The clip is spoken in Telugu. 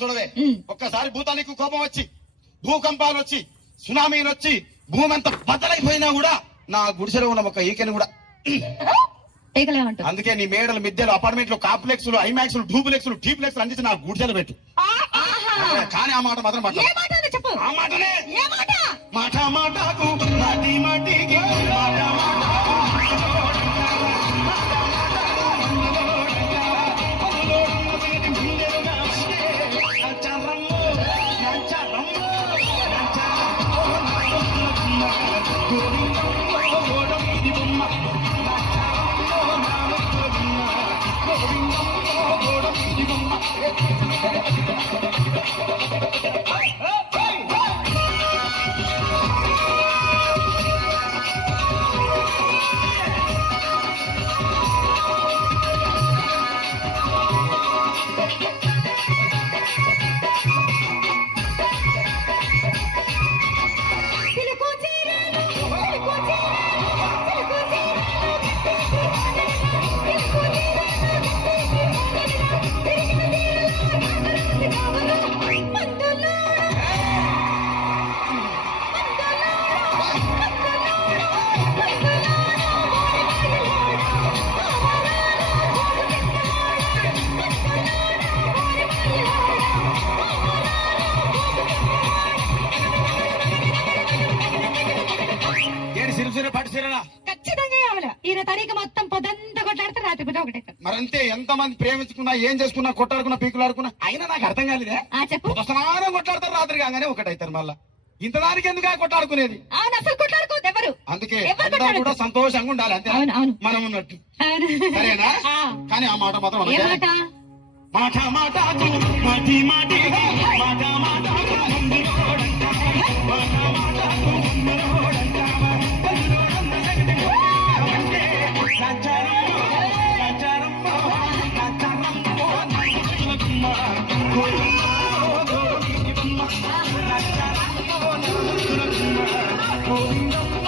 చూడవే, ఒక్కసారి భూతానికి కోపం వచ్చి భూకంపాలు వచ్చి సునామీలు వచ్చి భూమి అంతా బద్దలైపోయినా కూడా నా గుడిసెలో ఉన్న ఒక ఈకెని కూడా అందుకే నీ మేడలు మిద్దెలు అపార్ట్మెంట్లు కాంప్లెక్స్లు ఐమాక్స్లు డూప్లెక్స్లు టీప్లెక్స్లు అందించి నా గుడిసెలు పెట్టు. కానీ ఆ మాట మాత్రం మాట్లాడు. ఆ మాటనే మాట మాటకు మాటి మాటికి మాట మాటకు మరంతే. ఎంతమంది ప్రేమించుకున్నా ఏం చేసుకున్నా కొట్టాడుకున్నా పీకులాడుకున్నా అయినా నాకు అర్థం కాలేదే. స్నానం కొట్లాడతారు రాత్రి కాగానే ఒకటైతారు. మళ్ళా ఇంత దానికి ఎందుకు కొట్టాడుకునేది? అందుకే కూడా సంతోషంగా ఉండాలి అంతే మనం ఉన్నట్టు. సరేనా? కానీ ఆ మాట మాత్రం మాట మాట మాటి మాటి మాట మాట గోవిందమ్మ